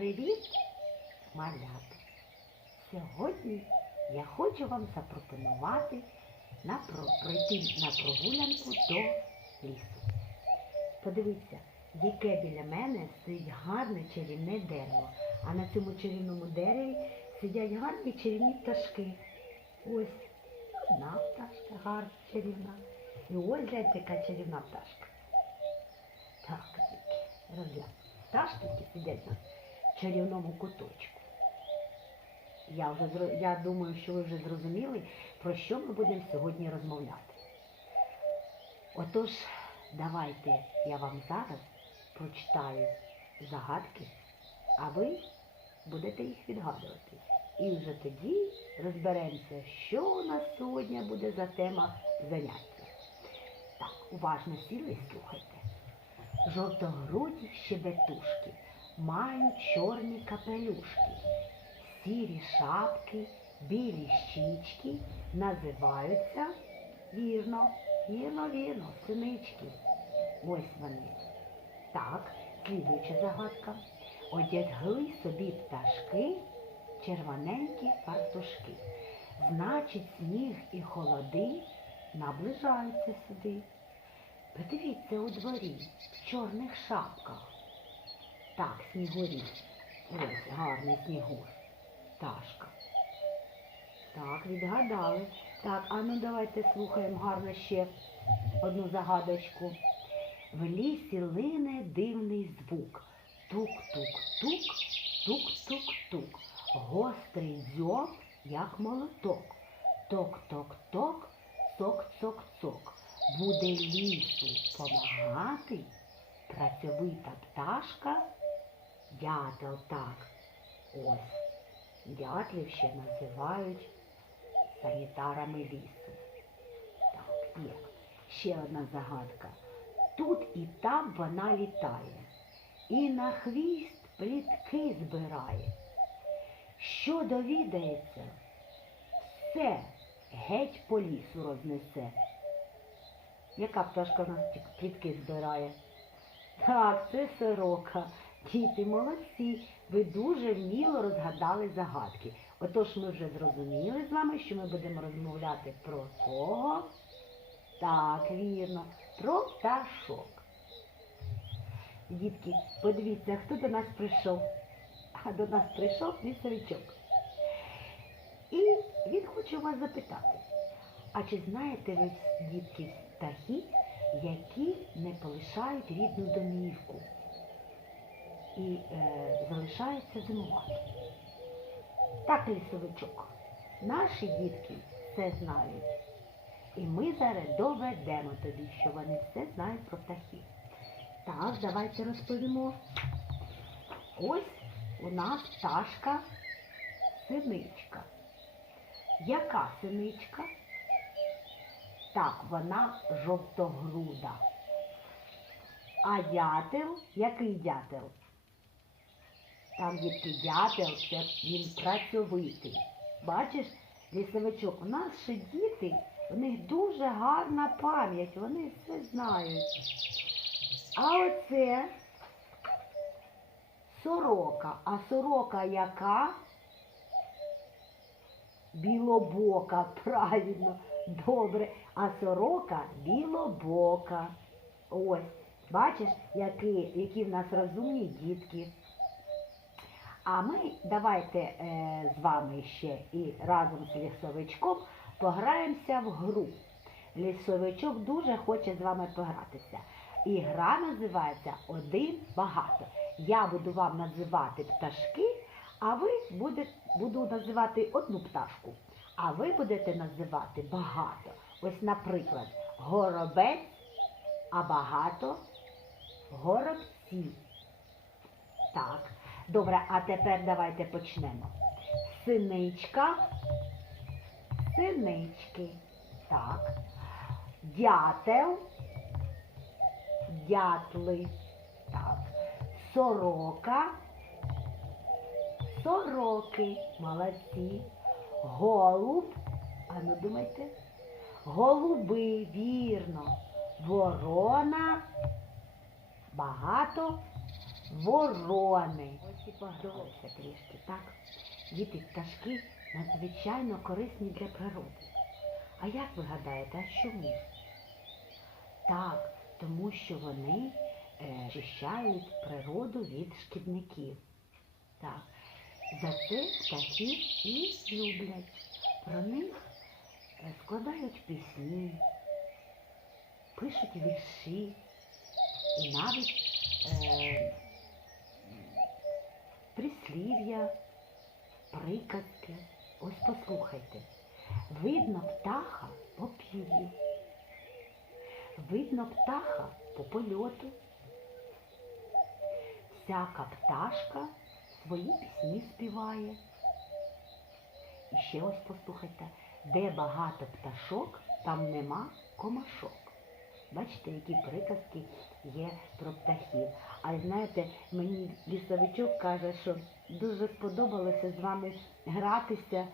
Привіт, малята! Сьогодні я хочу вам запропонувати на про- пройти на прогулянку до лісу. Подивіться, яке біля мене стоїть гарне чарівне дерево, а на цьому чарівному дереві сидять гарні чарівні пташки. Ось одна пташка гарна, чарівна. І ось гляньте, яка чарівна пташка. Так, розгляньте. Пташки сидять на чарівному куточку. Я, вже, я думаю, що ви вже зрозуміли, про що ми будемо сьогодні розмовляти. Отож, давайте я вам зараз прочитаю загадки, а ви будете їх відгадувати. І вже тоді розберемося, що у нас сьогодні буде за тема заняття. Так, уважно сіли і слухайте. Жовтогруді щебетушки мають чорні капелюшки, сірі шапки, білі щічки називаються вірно, вірно, вірно, синички. Ось вони. Так, слідуюча загадка. Одягли собі пташки червоненькі фартушки. Значить, сніг і холоди наближаються сюди. Подивіться у дворі в чорних шапках. Так, снігурі. Ось гарний снігур. Пташка. Так, відгадали. Так, а ну давайте слухаємо гарно ще одну загадочку. В лісі лине дивний звук. Тук-тук-тук, тук-тук-тук. Гострий дзьоб, як молоток. Ток-ток-ток, цок-цок-цок. Буде лісу помагати працьовита пташка, дятел так. Ось. Дятлів ще називають санітарами лісу. Так, є. Ще одна загадка. Тут і там вона літає, і на хвіст плітки збирає. Що довідається, все геть по лісу рознесе. Яка пташка у нас плітки збирає? Так, це сорока. Діти молодці. Ви дуже вміло розгадали загадки. Отож ми вже зрозуміли з вами, що ми будемо розмовляти про кого? Так, вірно, про пташок. Дітки, подивіться, хто до нас прийшов. А до нас прийшов лісовичок. І він хоче вас запитати. А чи знаєте ви, дітки, птахи, які не полишають рідну домівку і е, залишаються зимувати? Так, лісовичок, наші дітки все знають. І ми зараз доведемо тобі, що вони все знають про птахів. Так, давайте розповімо. Ось у нас пташка синичка. Яка синичка? Так, вона жовтогруда. А дятел, який дятел? Там дітки дятел, це він працьовитий. Бачиш, лісовичок, у нас ще діти, у них дуже гарна пам'ять, вони все знають. А оце сорока. А сорока яка? Білобока, правильно, добре. А сорока білобока. Ось, бачиш, які, які в нас розумні дітки. А ми давайте е, з вами ще і разом з лісовичком пограємося в гру. Лісовичок дуже хоче з вами погратися. І гра називається Один багато. Я буду вам називати пташки, а ви будете, буду називати одну пташку, а ви будете називати багато. Ось, наприклад, горобець, а багато горобців. Так, добре, а тепер давайте почнемо. Синичка, синички. Так. Дятел, дятли. Так. Сорока, сороки. Молодці. Голуб. А ну думайте. Голуби, вірно. Ворона. Багато ворони. Ось і погралися трішки, так? Діти, пташки надзвичайно корисні для природи. А як ви гадаєте, а чому? Так, тому що вони е, очищають природу від шкідників. Так. За це птахів і люблять. Про них е, складають пісні, пишуть вірші і навіть е, прислів'я, приказки. Ось послухайте. Видно птаха по пів'ю, видно птаха по польоту. Всяка пташка свої пісні співає. І ще ось послухайте, де багато пташок, там нема комашок. Бачите, які приказки є про птахів. А знаєте, мені лісовичок каже, що дуже сподобалося з вами гратися,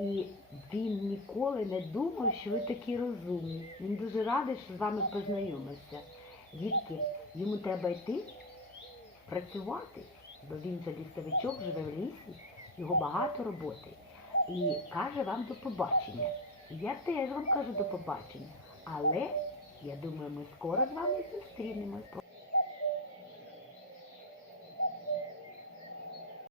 і він ніколи не думав, що ви такі розумні. Він дуже радий, що з вами познайомився. Дітки, йому треба йти працювати, бо він же лісовичок, живе в лісі, його багато роботи. І каже вам до побачення. Я теж вам кажу до побачення. Але я думаю, ми скоро з вами зустрінемось.